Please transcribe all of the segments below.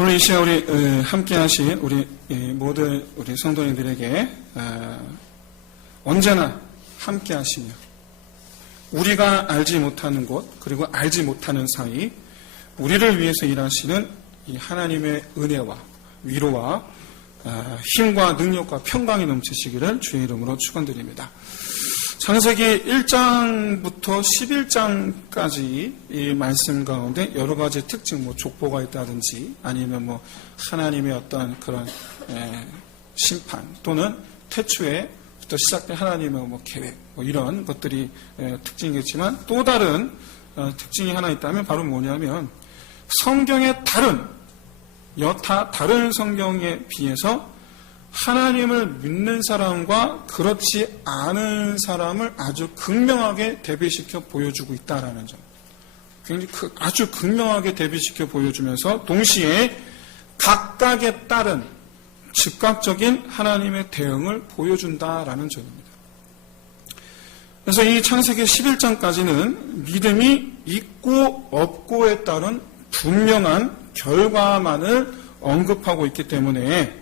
오늘 이 시간 우리 함께 하신 우리 모든 우리 성도님들에게 언제나 함께 하시며 우리가 알지 못하는 곳 그리고 알지 못하는 사이 우리를 위해서 일하시는 이 하나님의 은혜와 위로와 힘과 능력과 평강이 넘치시기를 주의 이름으로 축원드립니다. 창세기 1장부터 11장까지 이 말씀 가운데 여러 가지 특징, 족보가 있다든지 아니면 하나님의 어떤 그런 심판 또는 태초에부터 시작된 하나님의 계획 이런 것들이 특징이겠지만 또 다른 특징이 하나 있다면 바로 뭐냐면 성경의 여타 다른 성경에 비해서 하나님을 믿는 사람과 그렇지 않은 사람을 아주 극명하게 대비시켜 보여주고 있다라는 점. 굉장히 아주 극명하게 대비시켜 보여주면서 동시에 각각에 따른 즉각적인 하나님의 대응을 보여준다라는 점입니다. 그래서 이 창세기 11장까지는 믿음이 있고 없고에 따른 분명한 결과만을 언급하고 있기 때문에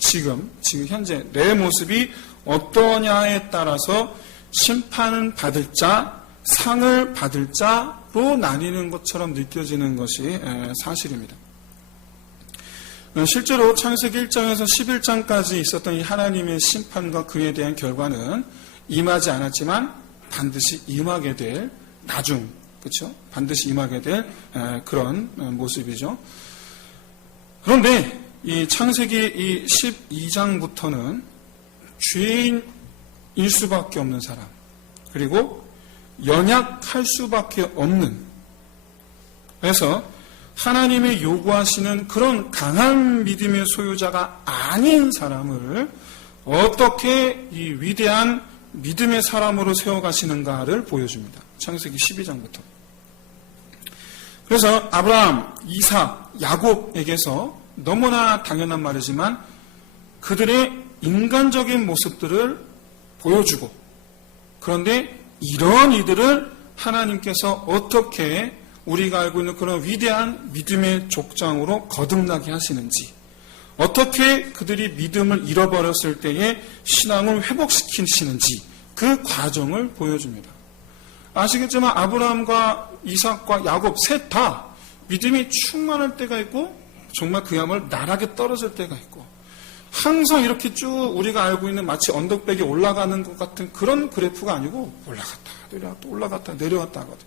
지금 현재 내 모습이 어떠냐에 따라서 심판을 받을 자, 상을 받을 자로 나뉘는 것처럼 느껴지는 것이 사실입니다. 실제로 창세기 1장에서 11장까지 있었던 이 하나님의 심판과 그에 대한 결과는 임하지 않았지만 반드시 임하게 될 그렇죠? 반드시 임하게 될 그런 모습이죠. 그런데 이 창세기 이 12장부터는 죄인일 수밖에 없는 사람, 그리고 연약할 수밖에 없는, 그래서 하나님이 요구하시는 그런 강한 믿음의 소유자가 아닌 사람을 어떻게 이 위대한 믿음의 사람으로 세워가시는가를 보여줍니다. 창세기 12장부터. 그래서 아브라함, 이삭, 야곱에게서 너무나 당연한 말이지만 그들의 인간적인 모습들을 보여주고, 그런데 이런 이들을 하나님께서 어떻게 우리가 알고 있는 그런 위대한 믿음의 족장으로 거듭나게 하시는지, 어떻게 그들이 믿음을 잃어버렸을 때에 신앙을 회복시키시는지 그 과정을 보여줍니다. 아시겠지만 아브라함과 이삭과 야곱 셋 다 믿음이 충만할 때가 있고 정말 그야말로 나락에 떨어질 때가 있고, 항상 이렇게 쭉 우리가 알고 있는 마치 언덕백에 올라가는 것 같은 그런 그래프가 아니고 올라갔다 내려왔다 올라갔다 내려왔다 하거든.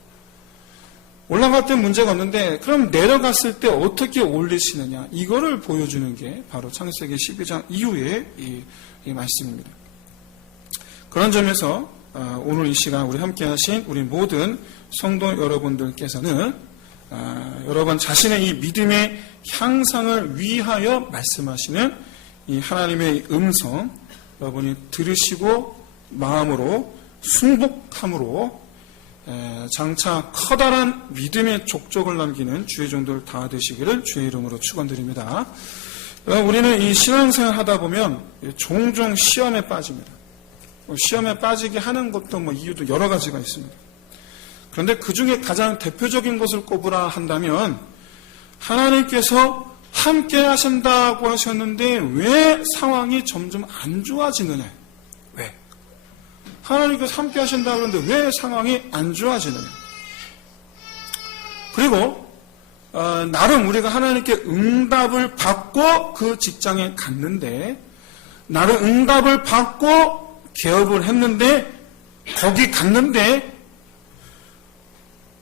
올라갈 때 문제가 없는데 그럼 내려갔을 때 어떻게 올리시느냐, 이거를 보여주는 게 바로 창세기 12장 이후의 이 말씀입니다. 그런 점에서 오늘 이 시간 우리 함께 하신 우리 모든 성도 여러분들께서는 여러분 자신의 이 믿음의 향상을 위하여 말씀하시는 이 하나님의 음성 여러분이 들으시고 마음으로 순복함으로 장차 커다란 믿음의 족적을 남기는 주의 종들 다 되시기를 주의 이름으로 축원드립니다. 우리는 이 신앙생활 하다 보면 종종 시험에 빠집니다. 시험에 빠지게 하는 것도 이유도 여러 가지가 있습니다. 그런데 그 중에 가장 대표적인 것을 꼽으라 한다면 하나님께서 함께 하신다고 하셨는데 왜 상황이 점점 안 좋아지느냐? 왜? 하나님께서 함께 하신다고 하는데 왜 상황이 안 좋아지느냐? 그리고 나름 우리가 하나님께 응답을 받고 그 직장에 갔는데, 나름 응답을 받고 개업을 했는데, 거기 갔는데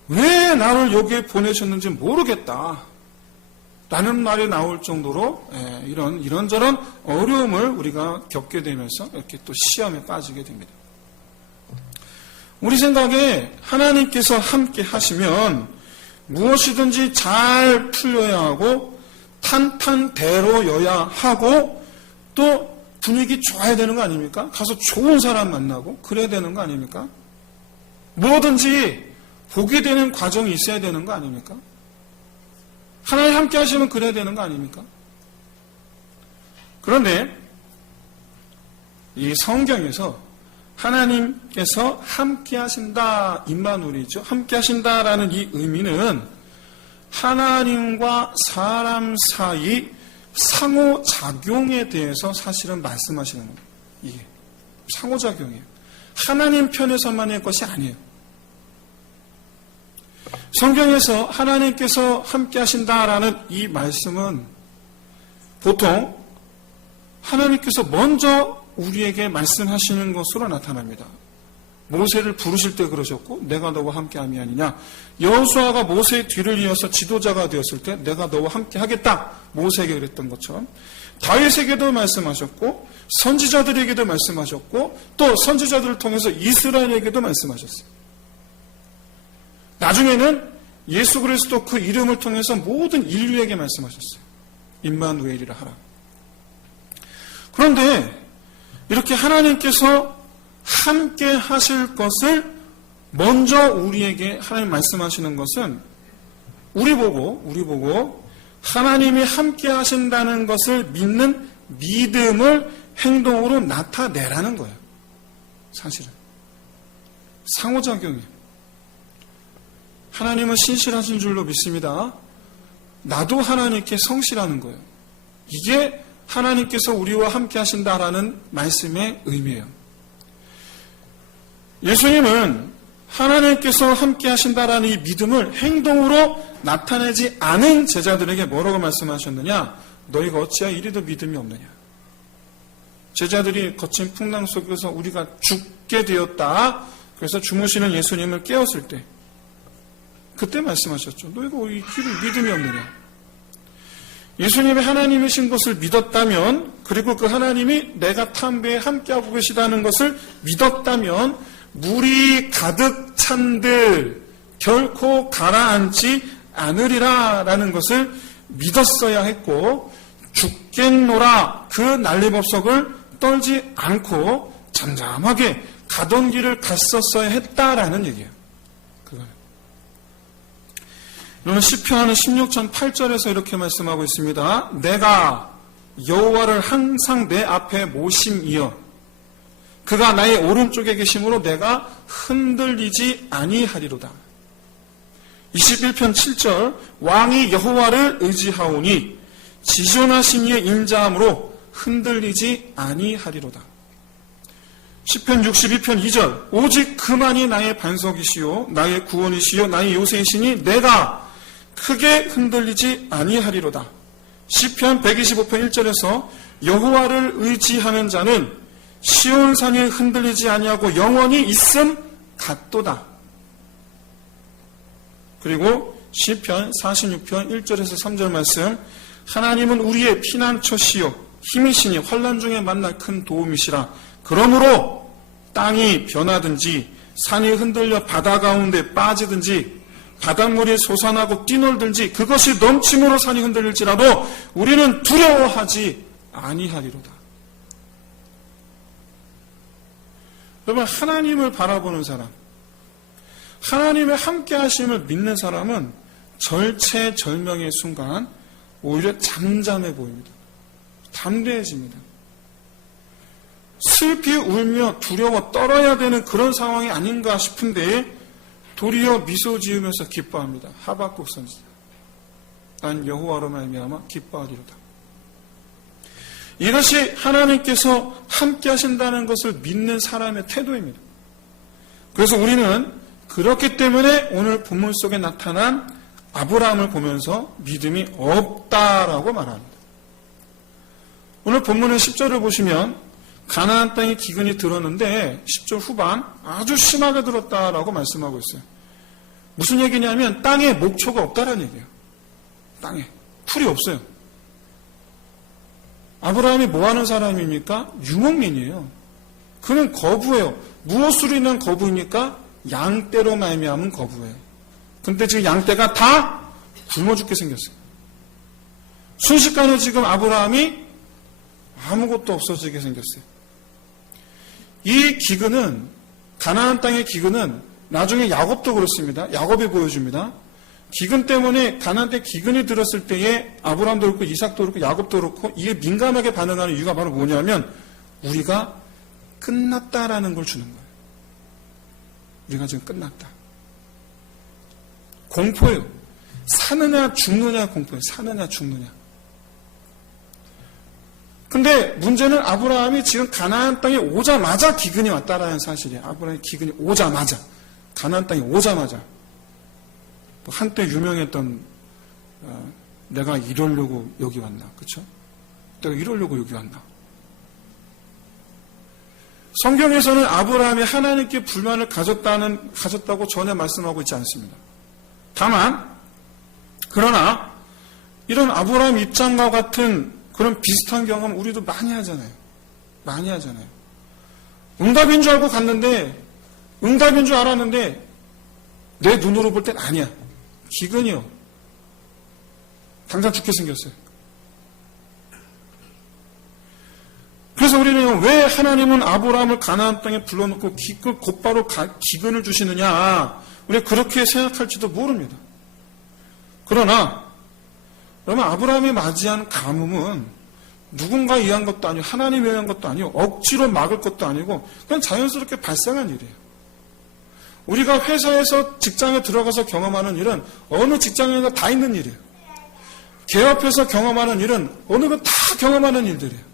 왜 나를 여기에 보내셨는지 모르겠다 라는 말이 나올 정도로 이런저런 어려움을 우리가 겪게 되면서 이렇게 또 시험에 빠지게 됩니다. 우리 생각에 하나님께서 함께 하시면 무엇이든지 잘 풀려야 하고 탄탄대로여야 하고 또 분위기 좋아야 되는 거 아닙니까? 가서 좋은 사람 만나고 그래야 되는 거 아닙니까? 뭐든지 보게 되는 과정이 있어야 되는 거 아닙니까? 하나님 함께 하시면 그래야 되는 거 아닙니까? 그런데 이 성경에서 하나님께서 함께 하신다, 임마누엘이죠. 함께 하신다라는 이 의미는 하나님과 사람 사이 상호작용에 대해서 사실은 말씀하시는 겁니다. 이게 상호작용이에요. 하나님 편에서만의 것이 아니에요. 성경에서 하나님께서 함께 하신다라는 이 말씀은 보통 하나님께서 먼저 우리에게 말씀하시는 것으로 나타납니다. 모세를 부르실 때 그러셨고 내가 너와 함께함이 아니냐. 여호수아가 모세의 뒤를 이어서 지도자가 되었을 때 내가 너와 함께 하겠다. 모세에게 그랬던 것처럼 다윗에게도 말씀하셨고 선지자들에게도 말씀하셨고 또 선지자들을 통해서 이스라엘에게도 말씀하셨어요. 나중에는 예수 그리스도 그 이름을 통해서 모든 인류에게 말씀하셨어요. 임마누엘이라 하라. 그런데 이렇게 하나님께서 함께 하실 것을 먼저 우리에게 하나님 말씀하시는 것은 우리 보고 하나님이 함께 하신다는 것을 믿는 믿음을 행동으로 나타내라는 거예요. 사실은 상호작용이에요. 하나님은 신실하신 줄로 믿습니다. 나도 하나님께 성실하는 거예요. 이게 하나님께서 우리와 함께 하신다라는 말씀의 의미예요. 예수님은 하나님께서 함께 하신다라는 이 믿음을 행동으로 나타내지 않은 제자들에게 뭐라고 말씀하셨느냐? 너희가 어찌하여 이리도 믿음이 없느냐? 제자들이 거친 풍랑 속에서 우리가 죽게 되었다. 그래서 주무시는 예수님을 깨웠을 때 그때 말씀하셨죠. 너희가 이리도 믿음이 없느냐? 예수님이 하나님이신 것을 믿었다면, 그리고 그 하나님이 내가 탄 배에 함께하고 계시다는 것을 믿었다면 물이 가득 찬들 결코 가라앉지 않으리라라는 것을 믿었어야 했고, 죽겠노라 그 난리법석을 떨지 않고 잠잠하게 가던 길을 갔었어야 했다라는 얘기예요. 여러분 시편 16편 8절에서 이렇게 말씀하고 있습니다. 내가 여호와를 항상 내 앞에 모심이여 그가 나의 오른쪽에 계심으로 내가 흔들리지 아니하리로다. 21편 7절 왕이 여호와를 의지하오니 지존하신 이의 인자함으로 흔들리지 아니하리로다. 시편 62편 2절 오직 그만이 나의 반석이시요 나의 구원이시요 나의 요새이시니 내가 크게 흔들리지 아니하리로다. 시편 125편 1절에서 여호와를 의지하는 자는 시온산이 흔들리지 아니하고 영원히 있음 같도다. 그리고 시편 46편 1절에서 3절 말씀 하나님은 우리의 피난처시요 힘이시니 환난 중에 만날 큰 도움이시라. 그러므로 땅이 변하든지 산이 흔들려 바다 가운데 빠지든지 바닷물이 솟아나고 뛰놀든지 그것이 넘침으로 산이 흔들릴지라도 우리는 두려워하지 아니하리로다. 여러분 하나님을 바라보는 사람, 하나님의 함께하심을 믿는 사람은 절체절명의 순간 오히려 잠잠해 보입니다. 담대해집니다. 슬피 울며 두려워 떨어야 되는 그런 상황이 아닌가 싶은데 도리어 미소 지으면서 기뻐합니다. 하박국 선지자. 난 여호와로 말미암아 기뻐하리로다. 이것이 하나님께서 함께 하신다는 것을 믿는 사람의 태도입니다. 그래서 우리는 그렇기 때문에 오늘 본문 속에 나타난 아브라함을 보면서 믿음이 없다라고 말합니다. 오늘 본문의 10절을 보시면 가나안 땅에 기근이 들었는데 10절 후반 아주 심하게 들었다라고 말씀하고 있어요. 무슨 얘기냐면 땅에 목초가 없다라는 얘기예요. 땅에 풀이 없어요. 아브라함이 뭐하는 사람입니까? 유목민이에요. 그는 거부예요. 무엇으로 인한 거부입니까? 양떼로 말미암은 거부예요. 근데 지금 양떼가 다 굶어 죽게 생겼어요. 순식간에 지금 아브라함이 아무것도 없어지게 생겼어요. 이 기근은 가나안 땅의 기근은 나중에 야곱도 그렇습니다. 야곱이 보여줍니다. 기근 때문에 가나안 땅에 기근이 들었을 때에 아브라함도 그렇고 이삭도 그렇고 야곱도 그렇고 이게 민감하게 반응하는 이유가 바로 뭐냐면 우리가 끝났다라는 걸 주는 거예요. 우리가 지금 끝났다. 공포예요. 사느냐 죽느냐 공포예요. 사느냐 죽느냐. 근데 문제는 아브라함이 지금 가나안 땅에 오자마자 기근이 왔다라는 사실이에요. 아브라함이 기근이 오자마자. 가나안 땅에 오자마자. 한때 유명했던 내가 이러려고 여기 왔나. 그쵸? 내가 이러려고 여기 왔나. 성경에서는 아브라함이 하나님께 불만을 가졌다고 전혀 말씀하고 있지 않습니다. 다만 그러나 이런 아브라함 입장과 같은 그런 비슷한 경험 우리도 많이 하잖아요. 많이 하잖아요. 응답인 줄 알고 갔는데 응답인 줄 알았는데 내 눈으로 볼 땐 아니야. 기근이요. 당장 죽게 생겼어요. 그래서 우리는 왜 하나님은 아브라함을 가나안 땅에 불러놓고 곧바로 기근을 주시느냐, 우리가 그렇게 생각할지도 모릅니다. 그러나 그러면 아브라함이 맞이한 가뭄은 누군가 의한 것도 아니고 하나님에 의한 것도 아니고 억지로 막을 것도 아니고 그냥 자연스럽게 발생한 일이에요. 우리가 회사에서 직장에 들어가서 경험하는 일은 어느 직장에나 다 있는 일이에요. 개업해서 경험하는 일은 어느 건 다 경험하는 일들이에요.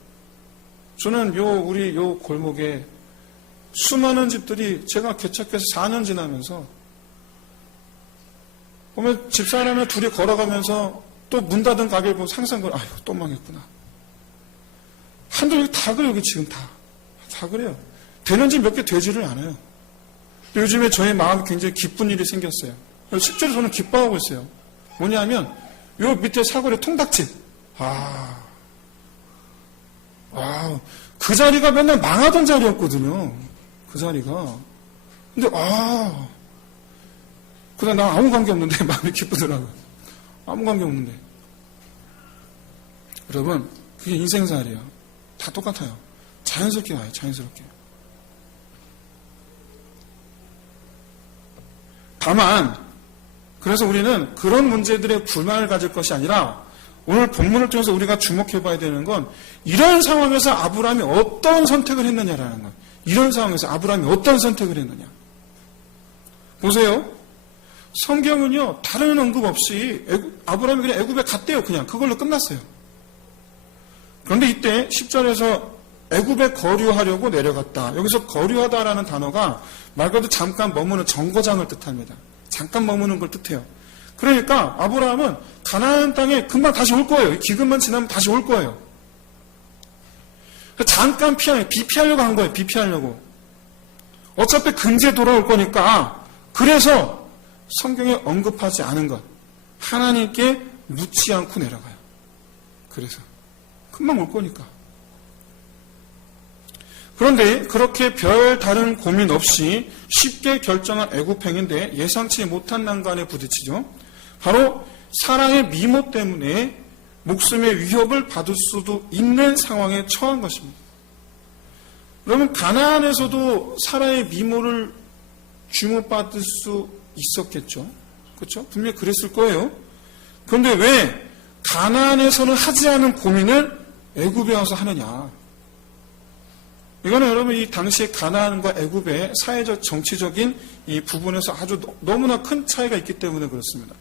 저는 우리 골목에 수많은 집들이 제가 개척해서 4년 지나면서 보면 집사람이 둘이 걸어가면서 또 문 닫은 가게를 보면 항상 아휴, 또 망했구나. 한들 여기 다 그래요, 여기 지금 다 그래요. 되는 집 몇 개 되지를 않아요. 요즘에 저의 마음이 굉장히 기쁜 일이 생겼어요. 실제로 저는 기뻐하고 있어요. 뭐냐면, 요 밑에 사거리 통닭집. 그 자리가 맨날 망하던 자리였거든요. 그 자리가. 근데, 그냥 나 아무 관계 없는데 마음이 기쁘더라고요. 아무 관계 없는데. 여러분, 그게 인생살이에요. 다 똑같아요. 자연스럽게 와요, 자연스럽게. 다만, 그래서 우리는 그런 문제들에 불만을 가질 것이 아니라 오늘 본문을 통해서 우리가 주목해 봐야 되는 건 이런 상황에서 아브라함이 어떤 선택을 했느냐라는 거예요. 이런 상황에서 아브라함이 어떤 선택을 했느냐. 보세요. 성경은요, 다른 언급 없이 아브라함이 그냥 애굽에 갔대요. 그냥 그걸로 끝났어요. 그런데 이때 10절에서 애굽에 거류하려고 내려갔다. 여기서 거류하다라는 단어가 말 그대로 잠깐 머무는 정거장을 뜻합니다. 잠깐 머무는 걸 뜻해요. 그러니까 아브라함은 가나안 땅에 금방 다시 올 거예요. 기근만 지나면 다시 올 거예요. 잠깐 비 피하려고 한 거예요. 비 피하려고. 어차피 금세 돌아올 거니까. 그래서 성경에 언급하지 않은 것. 하나님께 묻지 않고 내려가요. 그래서 금방 올 거니까. 그런데 그렇게 별 다른 고민 없이 쉽게 결정한 애굽행인데 예상치 못한 난관에 부딪히죠. 바로 사랑의 미모 때문에 목숨의 위협을 받을 수도 있는 상황에 처한 것입니다. 그러면 가나안에서도 사랑의 미모를 주목받을 수 있었겠죠. 그렇죠? 분명히 그랬을 거예요. 그런데 왜 가나안에서는 하지 않은 고민을 애굽에 와서 하느냐. 이거는 여러분 이 당시에 가나안과 애굽의 사회적 정치적인 이 부분에서 아주 너무나 큰 차이가 있기 때문에 그렇습니다.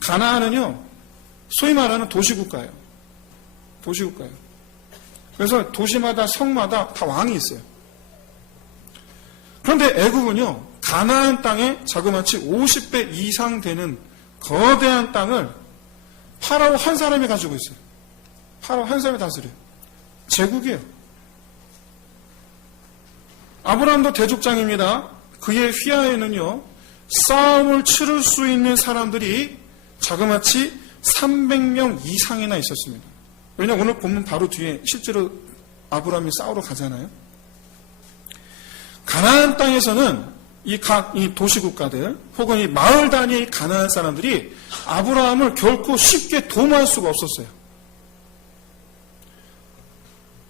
가나안은요, 소위 말하는 도시국가예요. 도시국가예요. 그래서 도시마다 성마다 다 왕이 있어요. 그런데 애굽은요, 가나안 땅에 자그마치 50배 이상 되는 거대한 땅을 파라오 한 사람이 가지고 있어요. 파라오 한 사람이 다스려요. 제국이에요. 아브라함도 대족장입니다. 그의 휘하에는요, 싸움을 치를 수 있는 사람들이 자그마치 300명 이상이나 있었습니다. 왜냐하면 오늘 본문 바로 뒤에 실제로 아브라함이 싸우러 가잖아요. 가나안 땅에서는 이 도시국가들 혹은 이 마을 단위의 가나안 사람들이 아브라함을 결코 쉽게 도모할 수가 없었어요.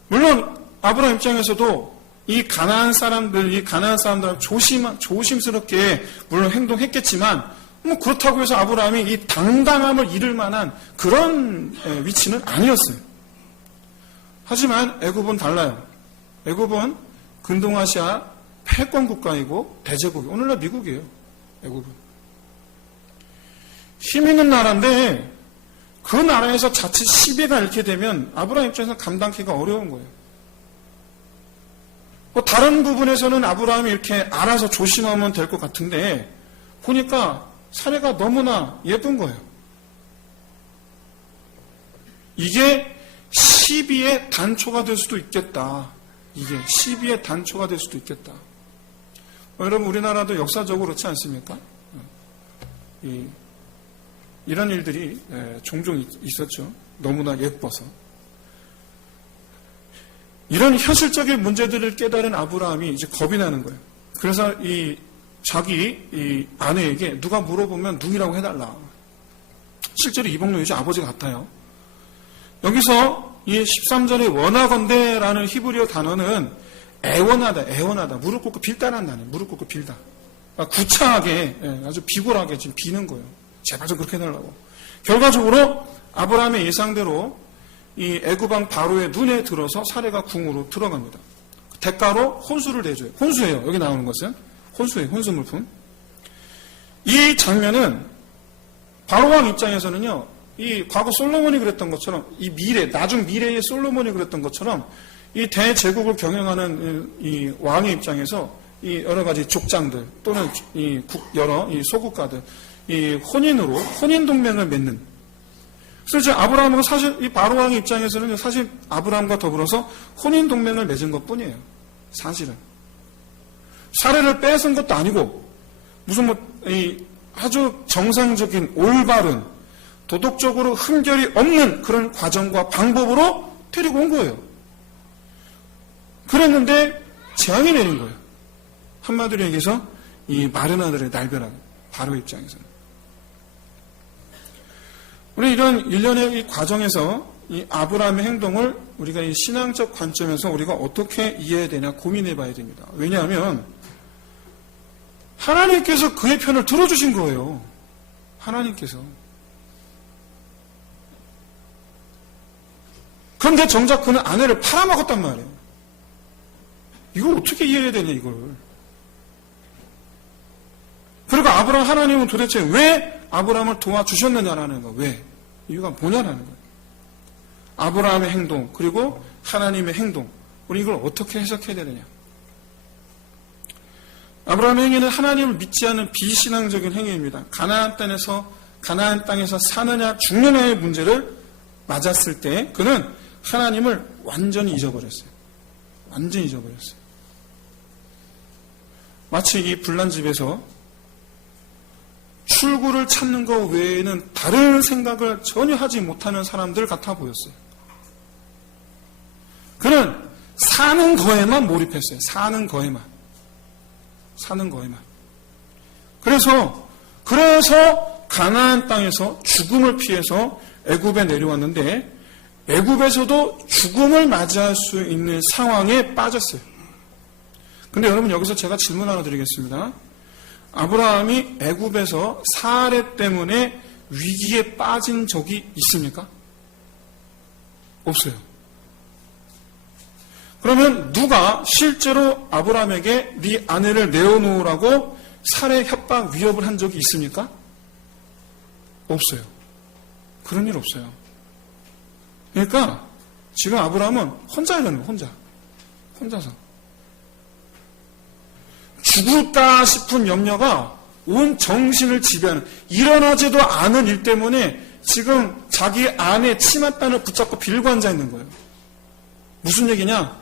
물론 아브라함 입장에서도 이 가나안 사람들은 조심스럽게 물론 행동했겠지만 뭐 그렇다고 해서 아브라함이 이 당당함을 잃을 만한 그런 위치는 아니었어요. 하지만 애굽은 달라요. 애굽은 근동아시아 패권 국가이고 대제국이 오늘날 미국이에요. 애굽은. 힘 있는 나라인데 그 나라에서 자칫 시비가 잃게 되면 아브라함 입장에서 감당하기가 어려운 거예요. 뭐 다른 부분에서는 아브라함이 이렇게 알아서 조심하면 될 것 같은데 보니까 사례가 너무나 예쁜 거예요. 이게 시비의 단초가 될 수도 있겠다. 이게 시비의 단초가 될 수도 있겠다. 여러분 우리나라도 역사적으로 그렇지 않습니까? 이런 일들이 종종 있었죠. 너무나 예뻐서. 이런 현실적인 문제들을 깨달은 아브라함이 이제 겁이 나는 거예요. 그래서 자기 아내에게 누가 물어보면 누이라고 해달라. 실제로 이복룡 요즘 아버지 같아요. 여기서 이 13절의 원하건대라는 히브리어 단어는 애원하다. 무릎 꿇고 빌다라는 단어예요. 무릎 꿇고 빌다. 그러니까 구차하게, 아주 비굴하게 지금 비는 거예요. 제발 좀 그렇게 해달라고. 결과적으로 아브라함의 예상대로 이 애굽왕 바로의 눈에 들어서 사례가 궁으로 들어갑니다. 대가로 혼수를 내줘요. 혼수예요. 여기 나오는 것은. 혼수예요. 혼수 물품. 이 장면은 바로왕 입장에서는요. 이 과거 솔로몬이 그랬던 것처럼 이 나중 미래의 솔로몬이 그랬던 것처럼 이 대제국을 경영하는 이 왕의 입장에서 이 여러 가지 족장들 또는 여러 소국가들 이 혼인 동맹을 맺는. 그래서 아브라함은 사실 이 바로왕의 입장에서는 사실 아브라함과 더불어서 혼인 동맹을 맺은 것뿐이에요. 사실은 사례를 뺏은 것도 아니고 무슨 아주 정상적인 올바른 도덕적으로 흠결이 없는 그런 과정과 방법으로 데리고 온 거예요. 그랬는데 재앙이 내린 거예요. 한마디로 얘기해서 이 마른 하늘의 날벼락 바로 입장에서는. 우리 이런 일련의 이 과정에서 이 아브라함의 행동을 우리가 이 신앙적 관점에서 우리가 어떻게 이해해야 되냐 고민해 봐야 됩니다. 왜냐하면 하나님께서 그의 편을 들어주신 거예요. 하나님께서. 그런데 정작 그는 아내를 팔아먹었단 말이에요. 이걸 어떻게 이해해야 되냐 이걸. 그리고 하나님은 도대체 왜 아브라함을 도와주셨느냐라는 거. 왜? 이유가 뭐냐라는 거예요. 아브라함의 행동 그리고 하나님의 행동. 우리 이걸 어떻게 해석해야 되느냐. 아브라함의 행위는 하나님을 믿지 않는 비신앙적인 행위입니다. 가나안 땅에서 사느냐 죽느냐의 문제를 맞았을 때 그는 하나님을 완전히 잊어버렸어요. 완전히 잊어버렸어요. 마치 이 불난집에서 출구를 찾는 것 외에는 다른 생각을 전혀 하지 못하는 사람들 같아 보였어요. 그는 사는 거에만 몰입했어요. 사는 거에만. 그래서 가나안 땅에서 죽음을 피해서 애굽에 내려왔는데 애굽에서도 죽음을 맞이할 수 있는 상황에 빠졌어요. 근데 여러분 여기서 제가 질문 하나 드리겠습니다. 아브라함이 애굽에서 사례 때문에 위기에 빠진 적이 있습니까? 없어요. 그러면 누가 실제로 아브라함에게 네 아내를 내어놓으라고 살해, 협박, 위협을 한 적이 있습니까? 없어요. 그런 일 없어요. 그러니까 지금 아브라함은 혼자 하려는 거예요. 혼자서. 죽을까 싶은 염려가 온 정신을 지배하는, 일어나지도 않은 일 때문에 지금 자기 아내 치맛단을 붙잡고 빌고 앉아 있는 거예요. 무슨 얘기냐?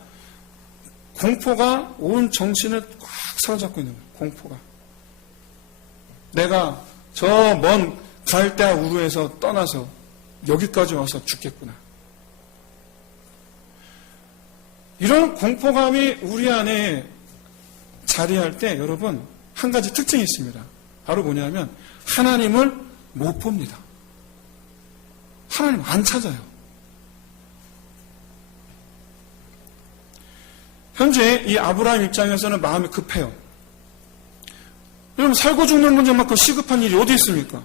공포가 온 정신을 꽉 사로잡고 있는 거예요. 공포가. 내가 저 먼 갈대아 우르에서 떠나서 여기까지 와서 죽겠구나. 이런 공포감이 우리 안에 자리할 때 여러분 한 가지 특징이 있습니다. 바로 뭐냐면 하나님을 못 봅니다. 하나님 안 찾아요. 현재 이 아브라함 입장에서는 마음이 급해요. 여러분 살고 죽는 문제만큼 시급한 일이 어디 있습니까?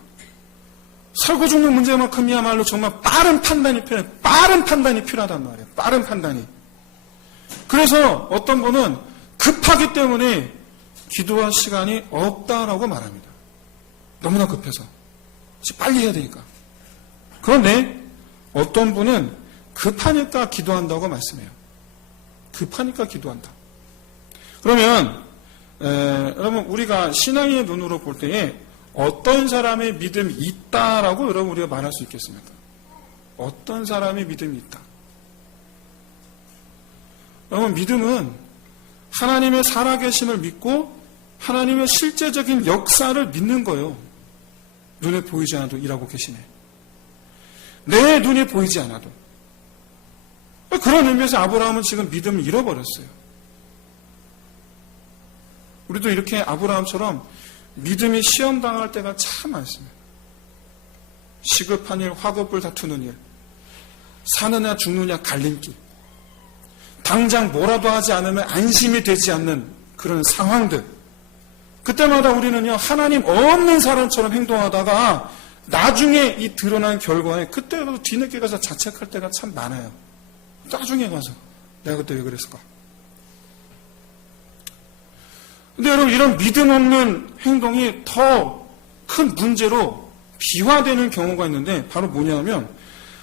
살고 죽는 문제만큼이야말로 정말 빠른 판단이 필요해요. 빠른 판단이 필요하단 말이에요. 빠른 판단이. 그래서 어떤 분은 급하기 때문에 기도할 시간이 없다라고 말합니다. 너무나 급해서. 빨리 해야 되니까. 그런데 어떤 분은 급하니까 기도한다고 말씀해요. 급하니까 기도한다. 그러면 여러분 우리가 신앙의 눈으로 볼 때에 어떤 사람의 믿음이 있다라고 여러분 우리가 말할 수 있겠습니까? 어떤 사람의 믿음이 있다. 여러분 믿음은 하나님의 살아계심을 믿고 하나님의 실제적인 역사를 믿는 거예요. 눈에 보이지 않아도 일하고 계시네. 내 눈에 보이지 않아도. 그런 의미에서 아브라함은 지금 믿음을 잃어버렸어요. 우리도 이렇게 아브라함처럼 믿음이 시험당할 때가 참 많습니다. 시급한 일, 화급을 다투는 일, 사느냐 죽느냐 갈림길, 당장 뭐라도 하지 않으면 안심이 되지 않는 그런 상황들. 그때마다 우리는요 하나님 없는 사람처럼 행동하다가 나중에 이 드러난 결과에 그때도 뒤늦게 가서 자책할 때가 참 많아요. 나중에 가서 내가 그때 왜 그랬을까? 근데 여러분 이런 믿음 없는 행동이 더 큰 문제로 비화되는 경우가 있는데 바로 뭐냐면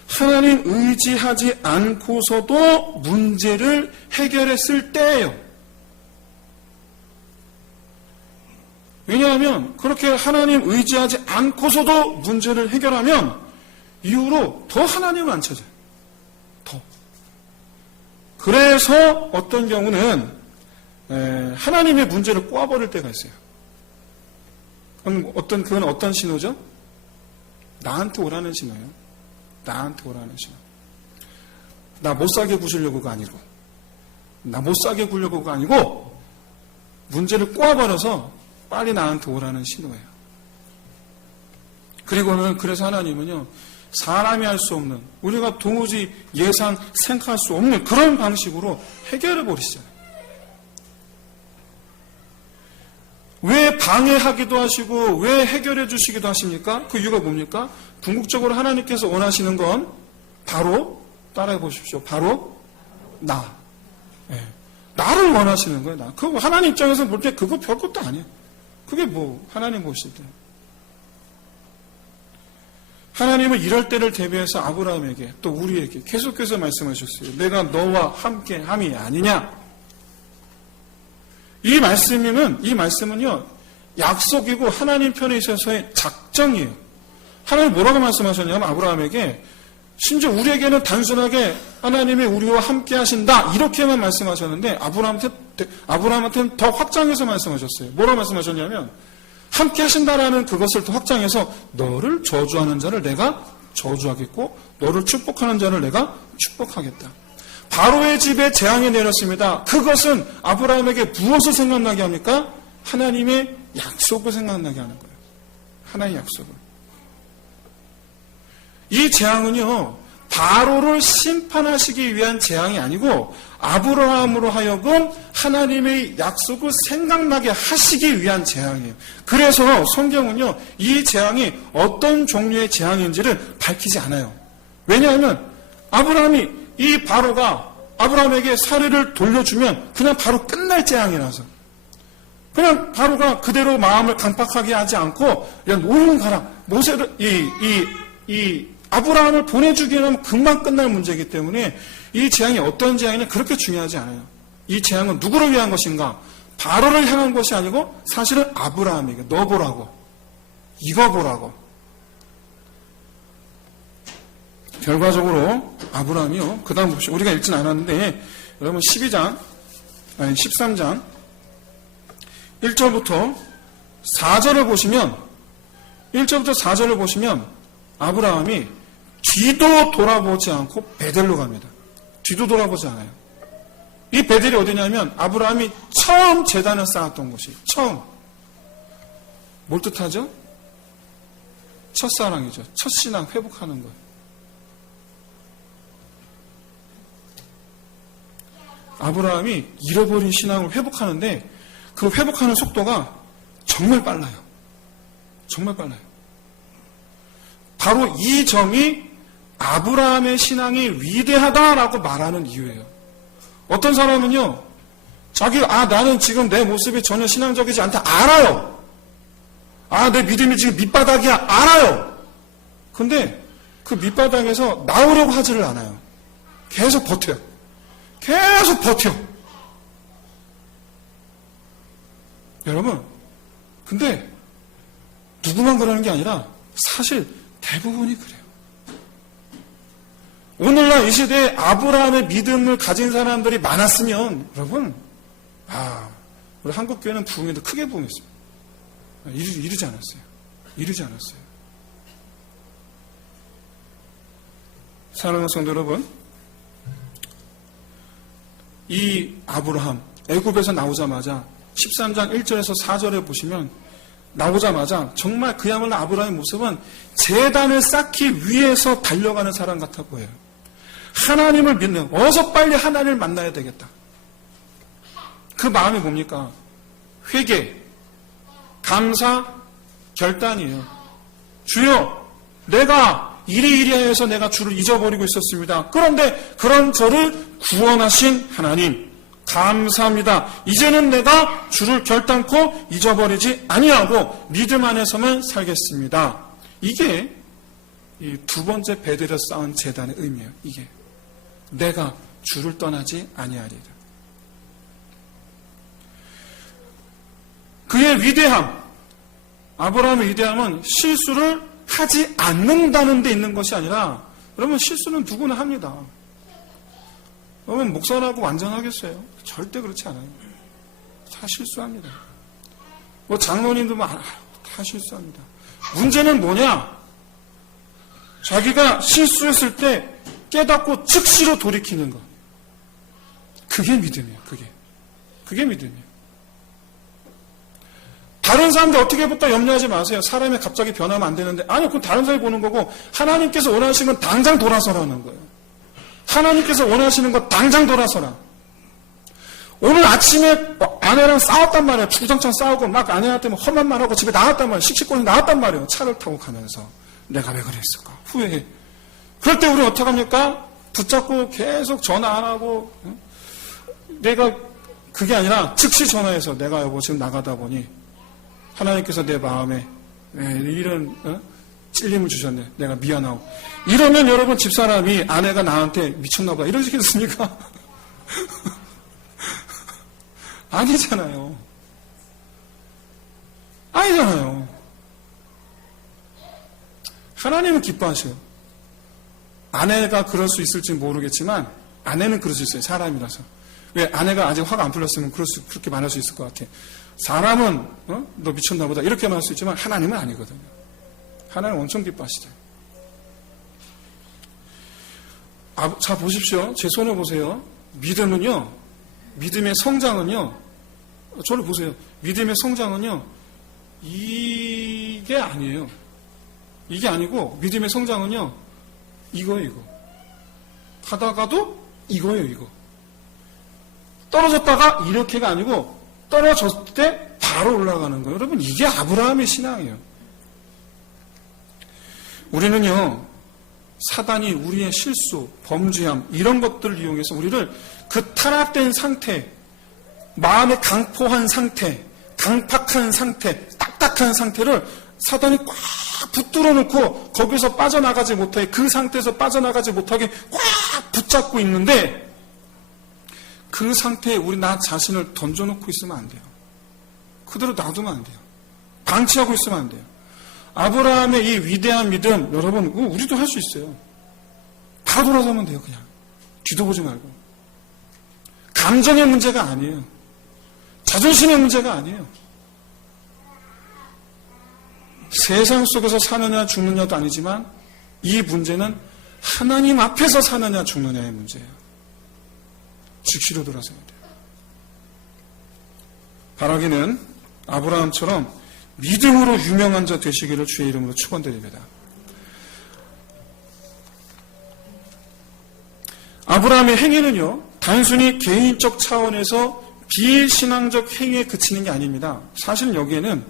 하나님 의지하지 않고서도 문제를 해결했을 때예요. 왜냐하면 그렇게 하나님 의지하지 않고서도 문제를 해결하면 이후로 더 하나님을 안 찾아요. 더. 그래서 어떤 경우는 하나님의 문제를 꼬아버릴 때가 있어요. 그럼 그건 어떤 신호죠? 나한테 오라는 신호예요. 나한테 오라는 신호. 나 못 사게 구시려고가 아니고, 나 못 사게 구려고가 아니고, 문제를 꼬아버려서 빨리 나한테 오라는 신호예요. 그리고는 그래서 하나님은요, 사람이 할 수 없는, 우리가 도무지 예상, 생각할 수 없는 그런 방식으로 해결해 버리시잖아요. 왜 방해하기도 하시고 왜 해결해 주시기도 하십니까? 그 이유가 뭡니까? 궁극적으로 하나님께서 원하시는 건 바로 따라해 보십시오. 바로 나. 네. 나를 원하시는 거예요. 나. 그거 하나님 입장에서 볼 때 그거 별것도 아니에요. 그게 뭐 하나님 보실 때. 하나님은 이럴 때를 대비해서 아브라함에게 또 우리에게 계속해서 말씀하셨어요. 내가 너와 함께 함이 아니냐. 이 말씀은요, 약속이고 하나님 편에 있어서의 작정이에요. 하나님 뭐라고 말씀하셨냐면 아브라함에게 심지어 우리에게는 단순하게 하나님이 우리와 함께 하신다 이렇게만 말씀하셨는데 아브라함한테는 더 확장해서 말씀하셨어요. 뭐라고 말씀하셨냐면 함께 하신다라는 그것을 더 확장해서 너를 저주하는 자를 내가 저주하겠고 너를 축복하는 자를 내가 축복하겠다. 바로의 집에 재앙이 내렸습니다. 그것은 아브라함에게 무엇을 생각나게 합니까? 하나님의 약속을 생각나게 하는 거예요. 하나님의 약속을. 이 재앙은요, 바로를 심판하시기 위한 재앙이 아니고 아브라함으로 하여금 하나님의 약속을 생각나게 하시기 위한 재앙이에요. 그래서 성경은요, 이 재앙이 어떤 종류의 재앙인지를 밝히지 않아요. 왜냐하면 아브라함이 이 바로가 아브라함에게 사례를 돌려주면 그냥 바로 끝날 재앙이라서. 그냥 바로가 그대로 마음을 강팍하게 하지 않고 야 너는 가라. 모세를 아브라함을 보내주기는 하면 금방 끝날 문제이기 때문에 이 재앙이 어떤 재앙이냐 그렇게 중요하지 않아요. 이 재앙은 누구를 위한 것인가? 바로를 향한 것이 아니고 사실은 아브라함에게 너 보라고. 이거 보라고. 결과적으로 아브라함이요. 그 다음 봅시다. 우리가 읽진 않았는데 여러분 13장 1절부터 4절을 보시면 아브라함이 뒤도 돌아보지 않고 베델로 갑니다. 뒤도 돌아보지 않아요. 이 베델이 어디냐면 아브라함이 처음 제단을 쌓았던 곳이 처음. 뭘 뜻하죠? 첫사랑이죠. 첫신앙 회복하는 것. 아브라함이 잃어버린 신앙을 회복하는데 그 회복하는 속도가 정말 빨라요. 정말 빨라요. 바로 이 점이 아브라함의 신앙이 위대하다라고 말하는 이유예요. 어떤 사람은요, 나는 지금 내 모습이 전혀 신앙적이지 않다. 알아요. 내 믿음이 지금 밑바닥이야. 알아요. 근데 그 밑바닥에서 나오려고 하지를 않아요. 계속 버텨요. 계속 버텨. 여러분, 근데 누구만 그러는 게 아니라 사실 대부분이 그래요. 오늘날 이 시대에 아브라함의 믿음을 가진 사람들이 많았으면 여러분, 우리 한국교회는 부흥에도 크게 부흥했습니다. 이루지 않았어요. 이루지 않았어요. 사랑하는 성도 여러분, 이 아브라함 애굽에서 나오자마자 13장 1절에서 4절에 보시면 나오자마자 정말 그야말로 아브라함의 모습은 제단을 쌓기 위해서 달려가는 사람 같아 보여요. 하나님을 믿는, 어서 빨리 하나님을 만나야 되겠다. 그 마음이 뭡니까? 회개, 감사, 결단이에요. 주여, 내가 이리이리하여서 내가 주를 잊어버리고 있었습니다. 그런데 그런 저를 구원하신 하나님, 감사합니다. 이제는 내가 주를 결단코 잊어버리지 아니하고 믿음 안에서만 살겠습니다. 이게 이 두 번째 베델에서 쌓은 제단의 의미예요. 이게 내가 주를 떠나지 아니하리라. 그의 위대함, 아브라함의 위대함은 실수를 하지 않는다는 데 있는 것이 아니라, 여러분 실수는 누구나 합니다. 여러분 목사라고 완전하겠어요? 절대 그렇지 않아요. 다 실수합니다. 뭐 장로님도 다 실수합니다. 문제는 뭐냐? 자기가 실수했을 때 깨닫고 즉시로 돌이키는 것. 그게 믿음이에요. 그게 믿음이에요. 다른 사람들 어떻게 볼까 염려하지 마세요. 사람이 갑자기 변하면 안 되는데, 아니 그건 다른 사람이 보는 거고, 하나님께서 원하시는 건 당장 돌아서라는 거예요. 하나님께서 원하시는 건 당장 돌아서라. 오늘 아침에 아내랑 싸웠단 말이에요. 주구장창 싸우고 막 아내한테 험한 말하고 집에 나왔단 말이에요. 씩씩거리고 나왔단 말이에요. 차를 타고 가면서 내가 왜 그랬을까 후회해. 그럴 때 우리 어떡합니까? 붙잡고 계속 전화 안 하고, 내가 그게 아니라 즉시 전화해서 내가 여보 지금 나가다 보니 하나님께서 내 마음에 이런 찔림을 주셨네. 내가 미안하고. 이러면 여러분 집사람이 아내가 나한테 미쳤나 봐 이러시겠습니까? 아니잖아요. 아니잖아요. 하나님은 기뻐하셔요. 아내가 그럴 수 있을지 모르겠지만 아내는 그럴 수 있어요. 사람이라서. 왜 아내가 아직 화가 안 풀렸으면 그렇게 말할 수 있을 것 같아. 사람은 너 미쳤나 보다 이렇게 말할 수 있지만 하나님은 아니거든요. 하나님은 엄청 기뻐하시죠. 자 보십시오. 제 손을 보세요. 믿음은요. 믿음의 성장은요. 저를 보세요. 믿음의 성장은요. 이게 아니에요. 이게 아니고 믿음의 성장은요. 이거예요. 이거. 가다가도 이거예요. 이거. 떨어졌다가 이렇게가 아니고 떨어졌을 때 바로 올라가는 거예요. 여러분 이게 아브라함의 신앙이에요. 우리는요. 사단이 우리의 실수, 범죄함 이런 것들을 이용해서 우리를 그 타락된 상태, 마음의 강포한 상태, 강팍한 상태, 딱딱한 상태를 사단이 꽉 붙들어 놓고 거기서 빠져나가지 못하게, 그 상태에서 빠져나가지 못하게 꽉 붙잡고 있는데 그 상태에 우리 나 자신을 던져놓고 있으면 안 돼요. 그대로 놔두면 안 돼요. 방치하고 있으면 안 돼요. 아브라함의 이 위대한 믿음, 여러분 우리도 할 수 있어요. 다 돌아서면 돼요. 그냥 뒤도 보지 말고. 감정의 문제가 아니에요. 자존심의 문제가 아니에요. 세상 속에서 사느냐 죽느냐도 아니지만 이 문제는 하나님 앞에서 사느냐 죽느냐의 문제예요. 즉시로 돌아서야 돼요. 바라기는 아브라함처럼 믿음으로 유명한 자 되시기를 주의 이름으로 축원드립니다. 아브라함의 행위는요, 단순히 개인적 차원에서 비신앙적 행위에 그치는 게 아닙니다. 사실 여기에는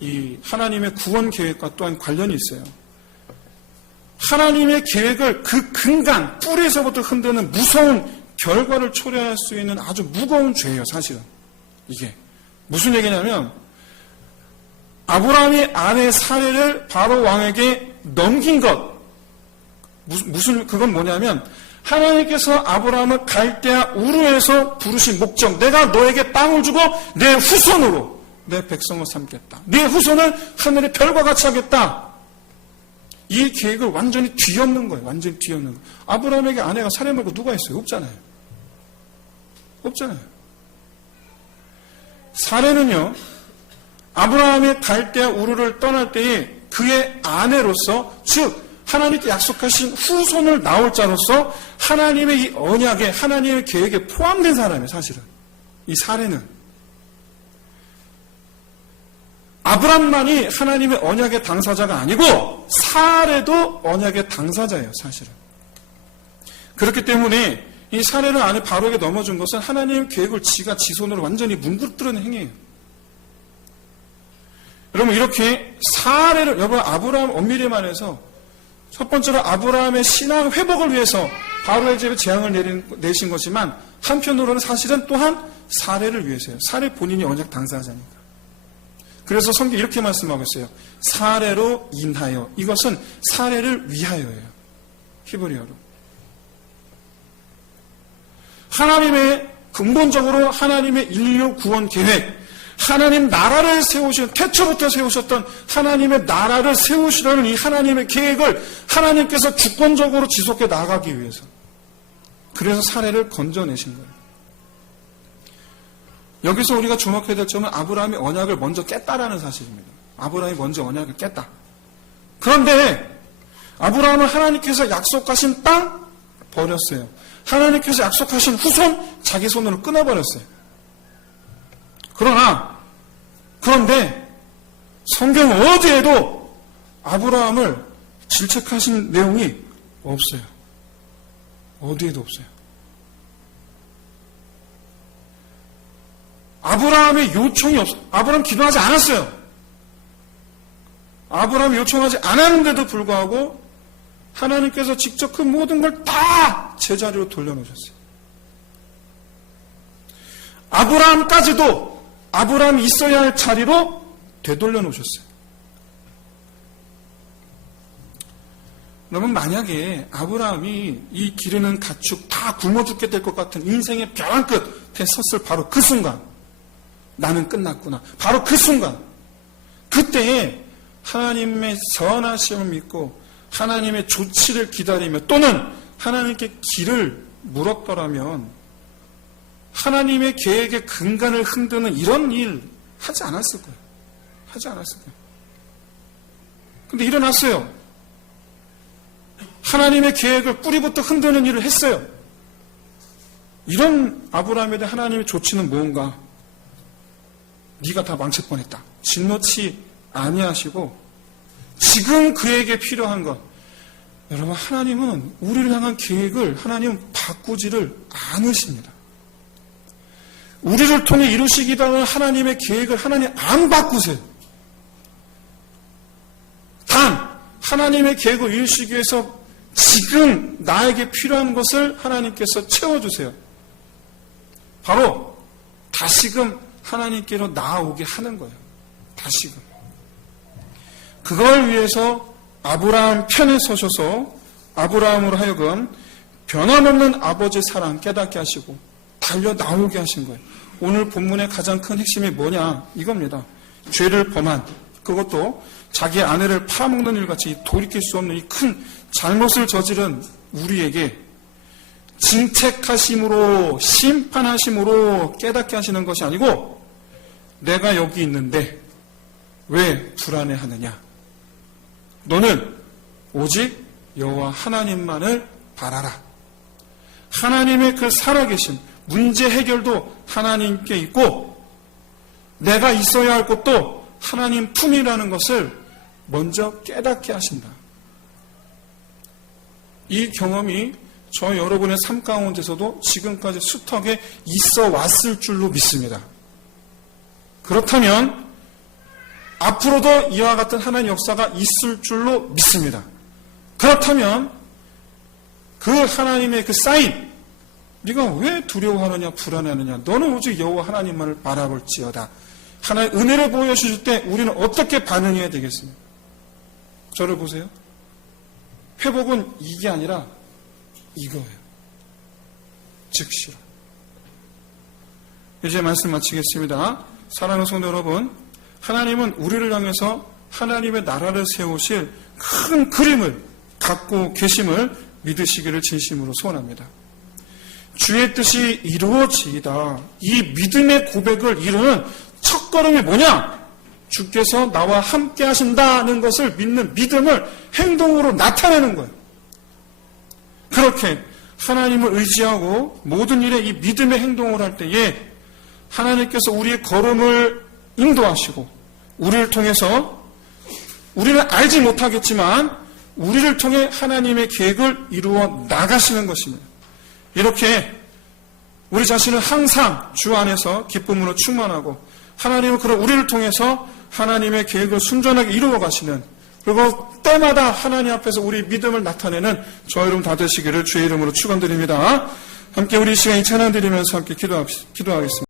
이 하나님의 구원 계획과 또한 관련이 있어요. 하나님의 계획을 그 근간, 뿌리에서부터 흔드는 무서운 결과를 초래할 수 있는 아주 무거운 죄예요, 사실은. 이게. 무슨 얘기냐면, 아브라함이 아내 사례를 바로 왕에게 넘긴 것. 그건 뭐냐면, 하나님께서 아브라함을 갈대아 우르에서 부르신 목적, 내가 너에게 땅을 주고 내 후손으로 내 백성을 삼겠다. 내 후손을 하늘의 별과 같이 하겠다. 이 계획을 완전히 뒤엎는 거예요. 완전히 뒤엎는 거예요. 아브라함에게 아내가 사례 말고 누가 있어요? 없잖아요. 없잖아요. 사례는요, 아브라함이 갈대아 우르를 떠날 때에 그의 아내로서, 즉 하나님께 약속하신 후손을 낳을 자로서 하나님의 이 언약에, 하나님의 계획에 포함된 사람이에요. 사실은 이 사례는 아브람만이 하나님의 언약의 당사자가 아니고 사례도 언약의 당사자예요. 사실은. 그렇기 때문에 이 사례를 안에 바로에게 넘어준 것은 하나님의 계획을 지가 지 손으로 완전히 뭉그러뜨리는 행위예요. 여러분, 이렇게 사례를, 여러분, 아브라함 엄밀히 말해서 첫 번째로 아브라함의 신앙 회복을 위해서 바로의 집에 재앙을 내신 것이지만, 한편으로는 사실은 또한 사례를 위해서요. 사례 본인이 언약 당사자니까. 그래서 성경이 이렇게 말씀하고 있어요. 사례로 인하여. 이것은 사례를 위하여예요. 히브리어로. 하나님의, 근본적으로 하나님의 인류 구원 계획, 하나님 나라를 세우신, 태초부터 세우셨던 하나님의 나라를 세우시려는 이 하나님의 계획을 하나님께서 주권적으로 지속해 나가기 위해서. 그래서 사례를 건져내신 거예요. 여기서 우리가 주목해야 될 점은 아브라함이 언약을 먼저 깼다라는 사실입니다. 아브라함이 먼저 언약을 깼다. 그런데 아브라함은 하나님께서 약속하신 땅 버렸어요. 하나님께서 약속하신 후손 자기 손으로 끊어버렸어요. 그런데 성경 어디에도 아브라함을 질책하신 내용이 없어요. 어디에도 없어요. 아브라함의 요청이 없어요. 아브라함 기도하지 않았어요. 아브라함이 요청하지 않았는데도 불구하고 하나님께서 직접 그 모든 걸 다 제자리로 돌려놓으셨어요. 아브라함까지도 아브라함이 있어야 할 자리로 되돌려 놓으셨어요. 여러분, 만약에 아브라함이 이 기르는 가축 다 굶어 죽게 될 것 같은 인생의 벼랑 끝에 섰을 바로 그 순간, 나는 끝났구나. 바로 그 순간, 그때에 하나님의 선하심을 믿고 하나님의 조치를 기다리며 또는 하나님께 길을 물었더라면 하나님의 계획의 근간을 흔드는 이런 일 하지 않았을 거예요. 하지 않았을 거예요. 근데 일어났어요. 하나님의 계획을 뿌리부터 흔드는 일을 했어요. 이런 아브라함에 대한 하나님의 조치는 무언가? 네가 다 망칠 뻔했다. 진노치 아니하시고 지금 그에게 필요한 것. 여러분, 하나님은 우리를 향한 계획을 하나님은 바꾸지를 않으십니다. 우리를 통해 이루시기다는 하나님의 계획을 하나님 안 바꾸세요. 단 하나님의 계획을 이루시기 위해서 지금 나에게 필요한 것을 하나님께서 채워주세요. 바로 다시금 하나님께로 나아오게 하는 거예요. 다시금. 그걸 위해서 아브라함 편에 서셔서 아브라함으로 하여금 변함없는 아버지의 사랑 깨닫게 하시고 달려 나오게 하신 거예요. 오늘 본문의 가장 큰 핵심이 뭐냐? 이겁니다. 죄를 범한, 그것도 자기 아내를 팔아먹는 일같이 돌이킬 수 없는 이 큰 잘못을 저지른 우리에게 징책하심으로, 심판하심으로 깨닫게 하시는 것이 아니고, 내가 여기 있는데 왜 불안해하느냐? 너는 오직 여호와 하나님만을 바라라. 하나님의 그 살아계심, 문제 해결도 하나님께 있고 내가 있어야 할 곳도 하나님 품이라는 것을 먼저 깨닫게 하신다. 이 경험이 저 여러분의 삶 가운데서도 지금까지 수턱에 있어 왔을 줄로 믿습니다. 그렇다면 앞으로도 이와 같은 하나님의 역사가 있을 줄로 믿습니다. 그렇다면 그 하나님의 그 사인, 네가 왜 두려워하느냐 불안해하느냐, 너는 오직 여호와 하나님만을 바라볼지어다. 하나의 은혜를 보여주실 때 우리는 어떻게 반응해야 되겠습니까? 저를 보세요. 회복은 이게 아니라 이거예요. 즉시로. 이제 말씀 마치겠습니다. 사랑하는 성도 여러분, 하나님은 우리를 향해서 하나님의 나라를 세우실 큰 그림을 갖고 계심을 믿으시기를 진심으로 소원합니다. 주의 뜻이 이루어지이다. 이 믿음의 고백을 이루는 첫걸음이 뭐냐? 주께서 나와 함께 하신다는 것을 믿는 믿음을 행동으로 나타내는 거예요. 그렇게 하나님을 의지하고 모든 일에 이 믿음의 행동을 할 때에 하나님께서 우리의 걸음을 인도하시고 우리를 통해서 우리는 알지 못하겠지만 우리를 통해 하나님의 계획을 이루어 나가시는 것입니다. 이렇게 우리 자신을 항상 주 안에서 기쁨으로 충만하고 하나님은 그런 우리를 통해서 하나님의 계획을 순전하게 이루어 가시는, 그리고 때마다 하나님 앞에서 우리 믿음을 나타내는 저 여러분 다 되시기를 주의 이름으로 축원드립니다. 함께 우리 이 시간에 찬양 드리면서 함께 기도하겠습니다.